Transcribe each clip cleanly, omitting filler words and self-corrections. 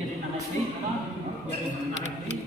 jadi naik nih, apa? Jadi naik nih.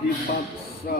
dipaksa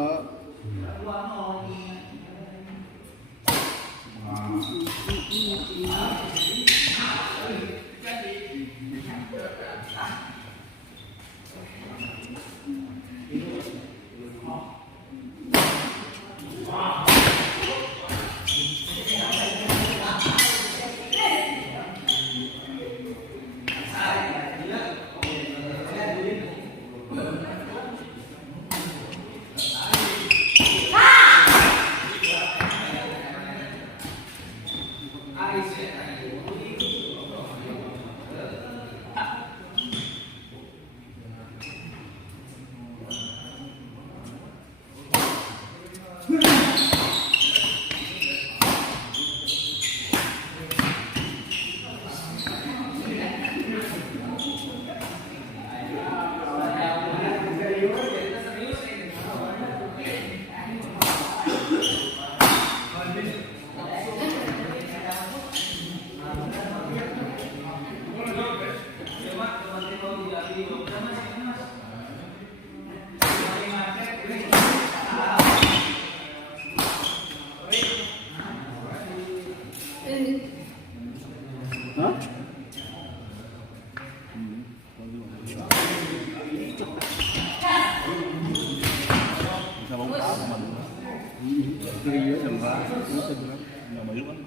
Trio jambal. Bisa bilang. Nama itu kan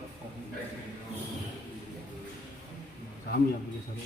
Kami yang punya seru.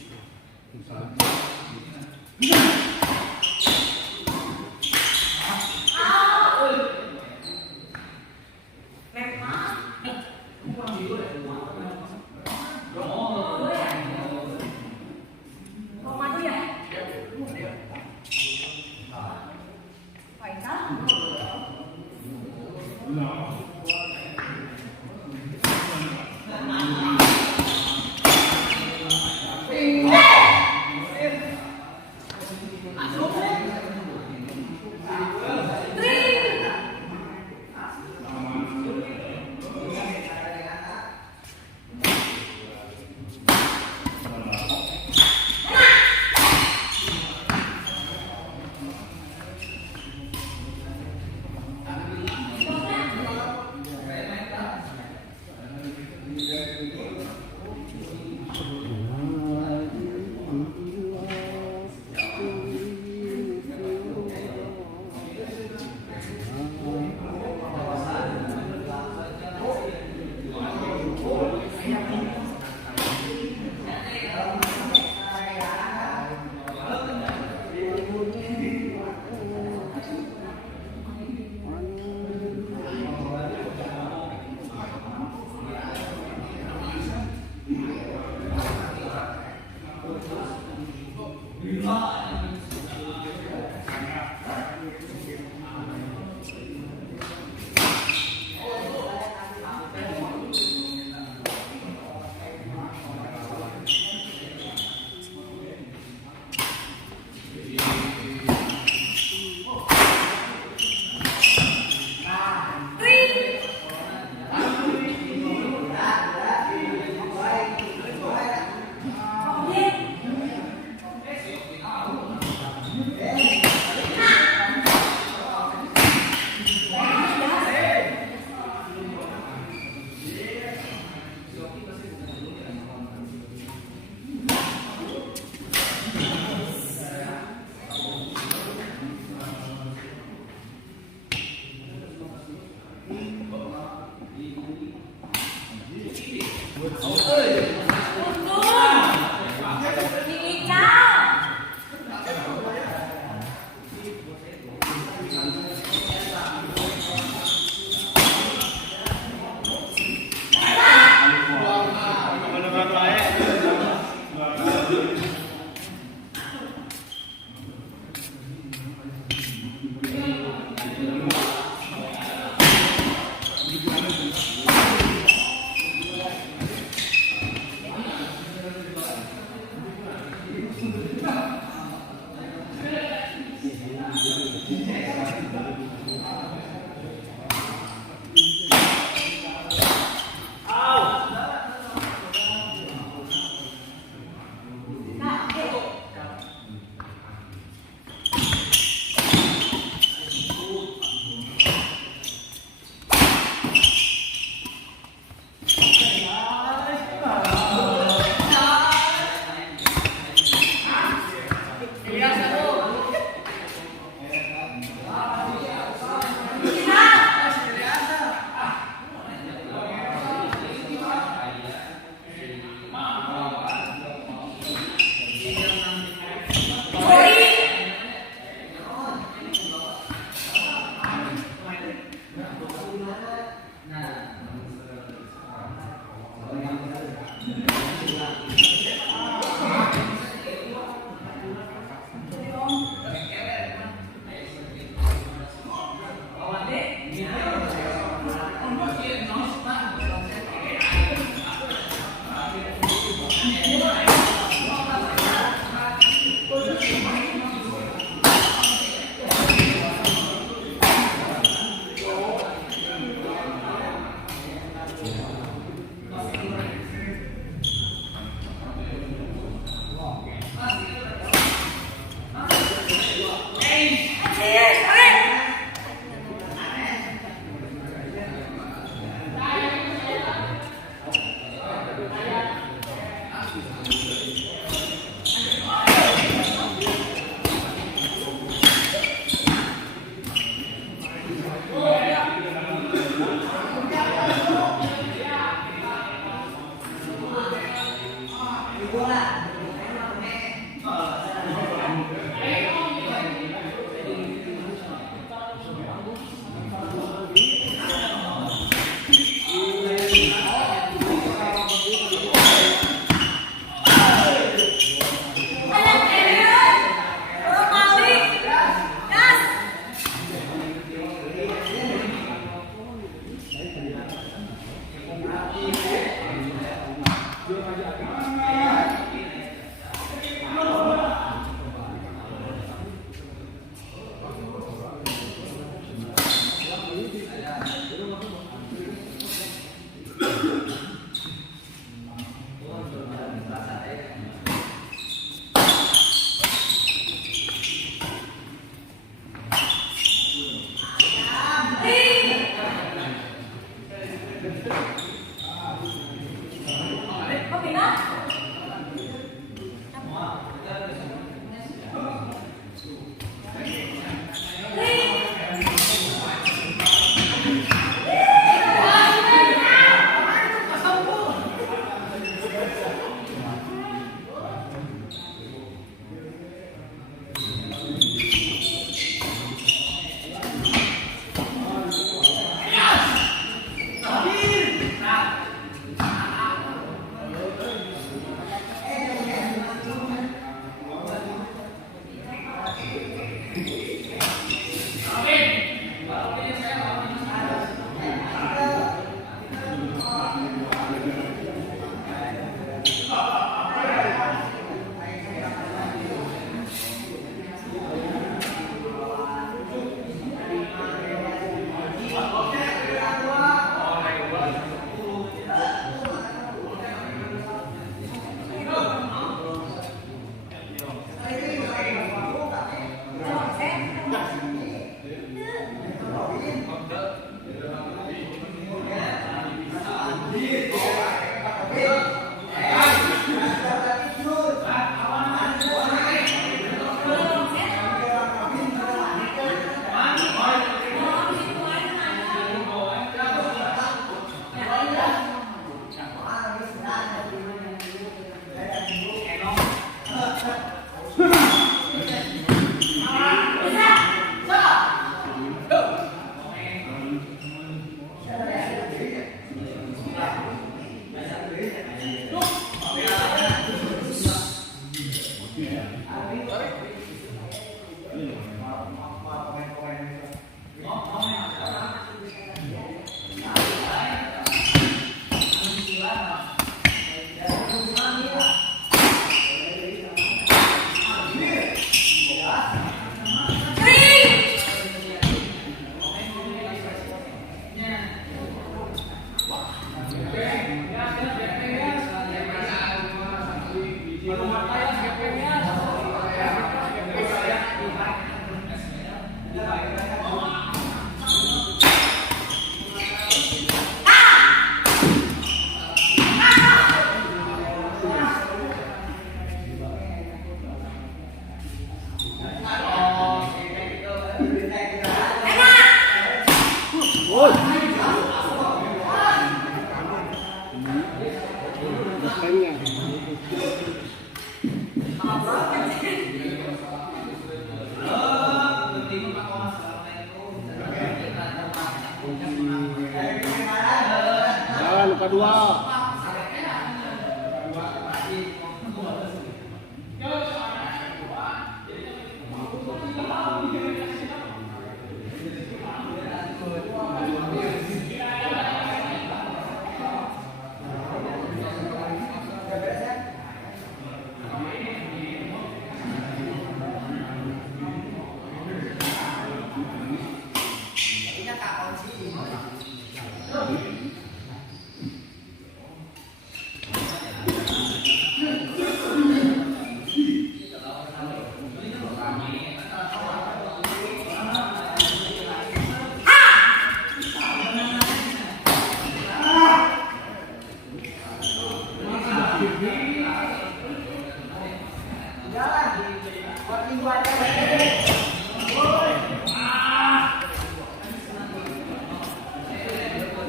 Angka 2.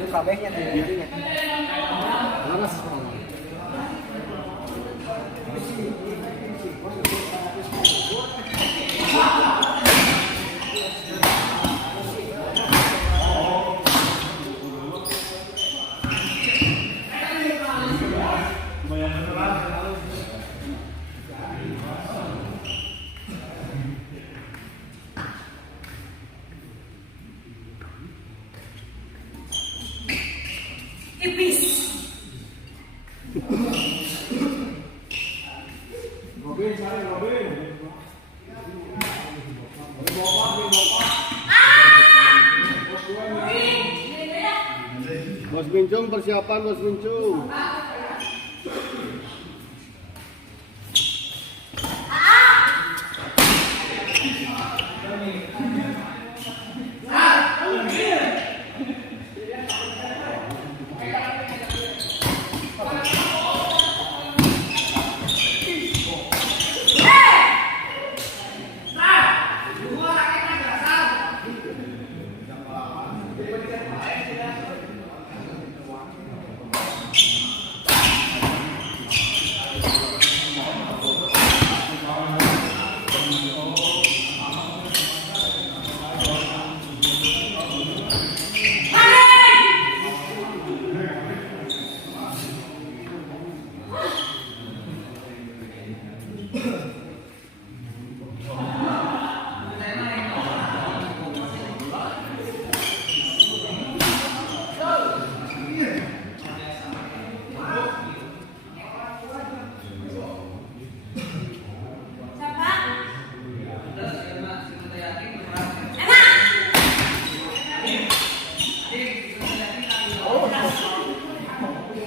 Kabehnya tuh giginya. Laras. Ipis. Bos Bincung, persiapan Bos Bincung.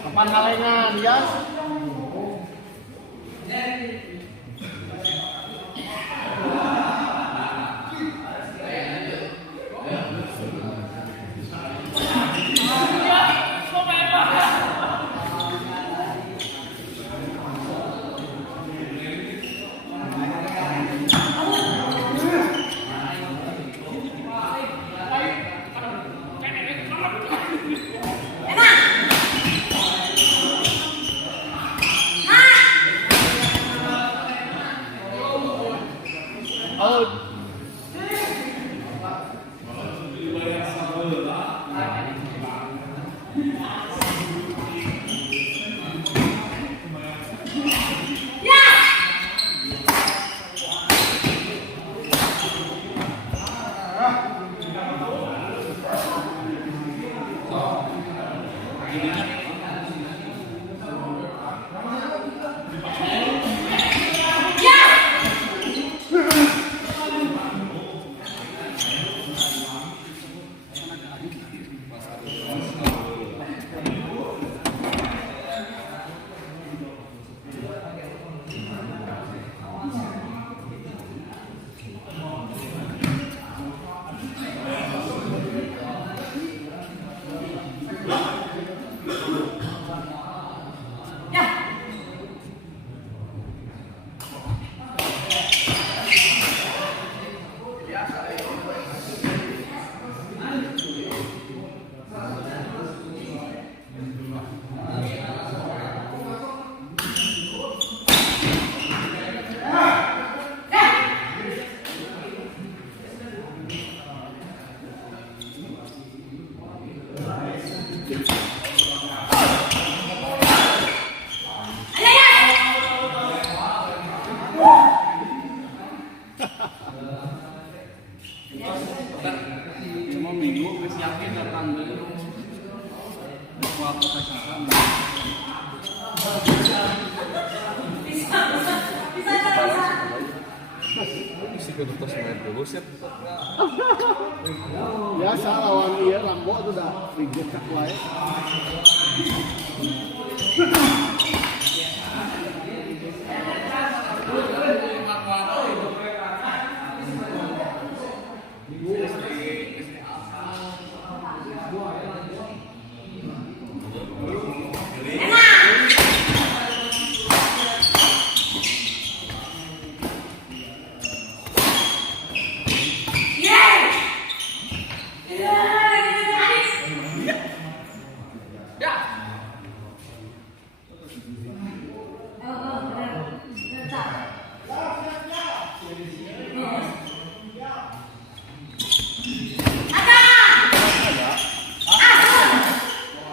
Kapan kalengan, Yas? Oh, minggu siapin datang dulu. Waktu kesempatan. Isi ketutup semen dulu sih. Biasa lawan dia Rambo tuh udah reject cak wae.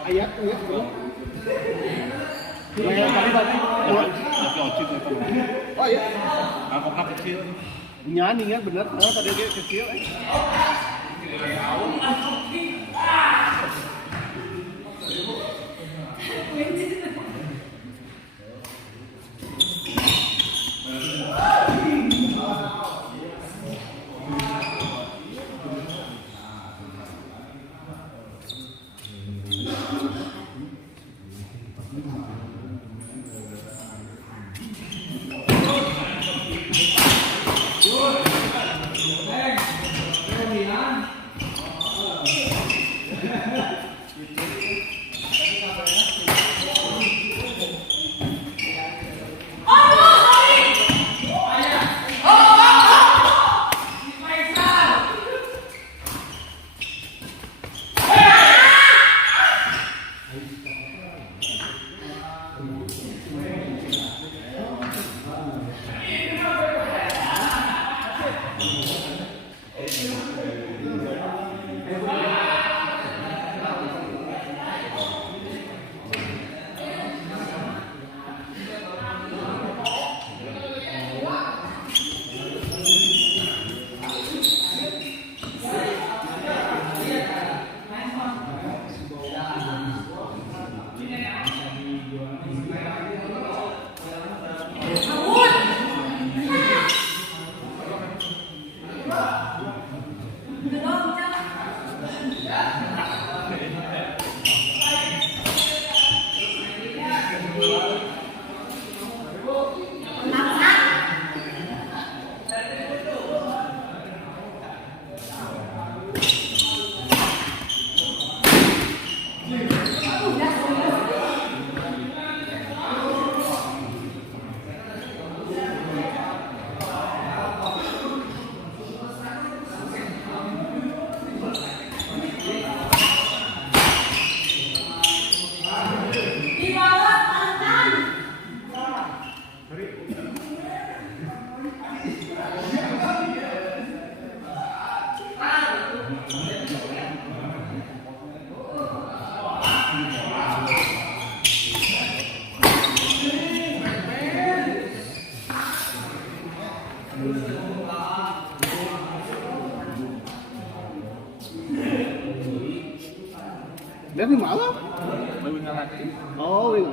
Ayat bro. Oh iya. Angkopnya kecil. Nyanyi kan bener. Oh, tadi dia kecil. Dari malam? Oh, iya.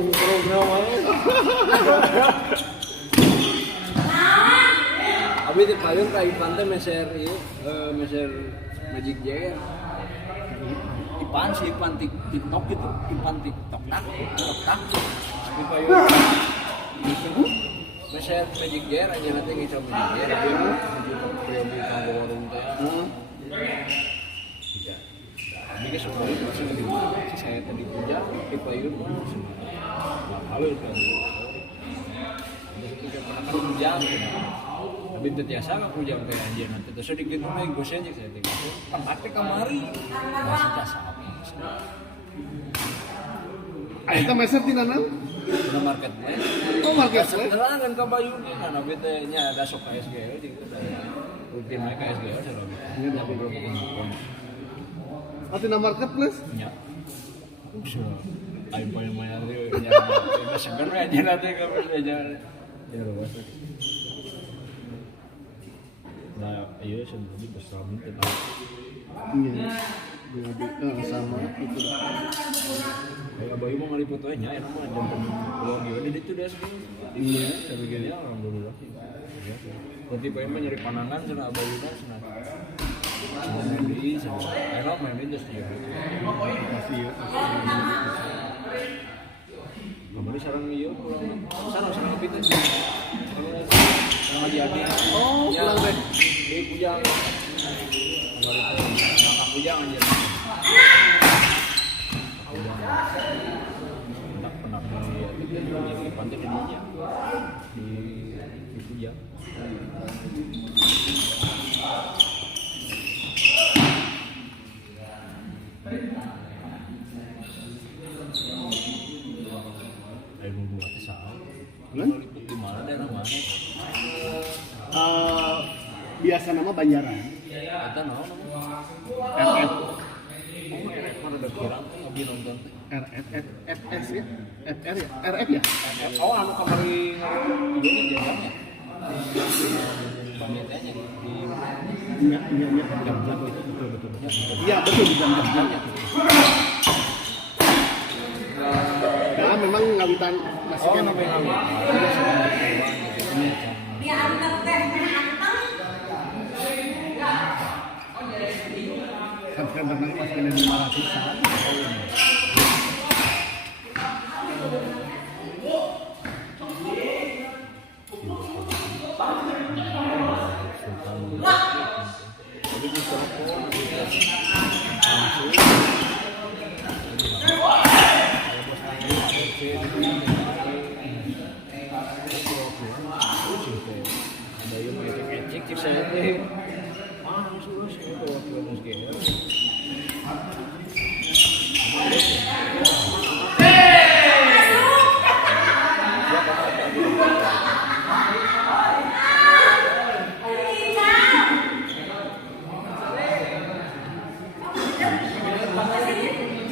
kerung namanya. Abi di payung kayak pantai meser Magic Jaya. Ipan sih Ipan TikTok gitu, Ipan TikTok tak. Di payung. Meser Magic Jaya aja nanti ngicau Magic Jaya. Priyogi kanggo warung teh. Jadi semua itu masih lebih si saya tadi kerja di payung. Halo kan. Jadi pernah kan kerja. Tapi biasa nggak kerja kayak aja nanti. Terus sedikit mulai gue aja saya tinggal. Tempatnya kamari. Masih jasa. Eta meser di mana? Di marketplace. Oh, marketplace. Setelangan ke Bayu nih, karena betenya ada sok KSGL di kita rutin naik KSGL saya Iya, tapi belum pun. Atina marketplace. Ya. Ayo banyak dia nya. Udah seger aja nanti kalau aja. Ya luas. Nah, iya sendiri besar mungkin. Iya. Sama itu. Kayak Bayu mau ngeliput aja ya nama jam pulau gini itu dia segini. Iya, tapi gini alhamdulillah. Ya. Berarti Bayu mah nyari panangan sana Bayu dah sana. Di sana. Enak main itu sih. Kasih ya. Kemarin sarang iya pulang. Sarang kita. Sarang adik. Oh, pulang deh. Di Pujang. Kemarin Nakak Pujang aja. Pernah di pantai di dunia di Pujang. Ayo nunggu apa saat? Liput di mana daerah mana? Biasa nama Banjaran. Kita naon? RF. Oh, RF mana ada kirang? Abi nonton. FS ya? FR ya? RF ya? Oh, anu kamari ini jam-jamnya. Panitia-nya di Iya. Betul. Iya, betul di jam-jam. Nah, memang ngawitan masih kan. namanya Kan tenang masih kena 500-an. Ada yang mau cek saya teh. Suruh saya bawa ke SGL.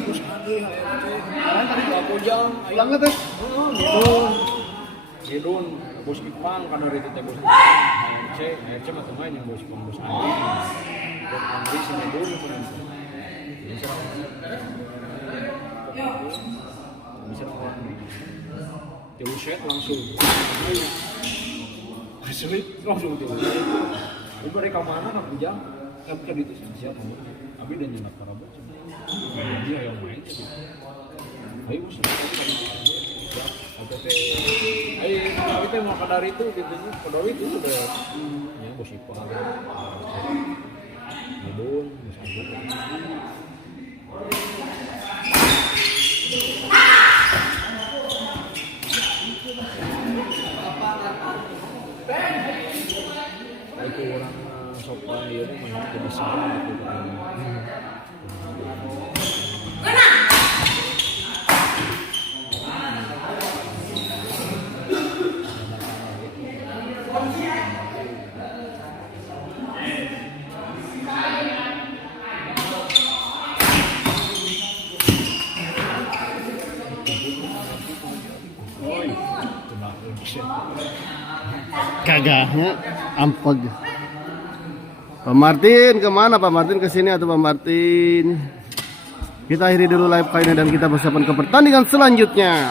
Terus Pulang nggak teh? Gedun, bos Ipang kan dari itu teh bos ARC mah teman yang bos Ipang bos Andi. Bos Andri si Gedun kan. Bisa orang set langsung. Asli langsung tuh. Ini mereka mana nak bujang? Kan itu siap. Abi dan nyenak para bos. Dia yang main sih. Ayo bos. Ayo kita mau kadar itu gitu nya. Kadar itu udah ya bos Ipang. Gedun, bos Andri. Itu orang sopan dia tuh main ke besar gitu kan. Kagaknya ampeg. Pak Martin kemana Pak Martin? Kesini atau Pak Martin? Kita akhiri dulu live kali ini dan kita persiapan ke pertandingan selanjutnya.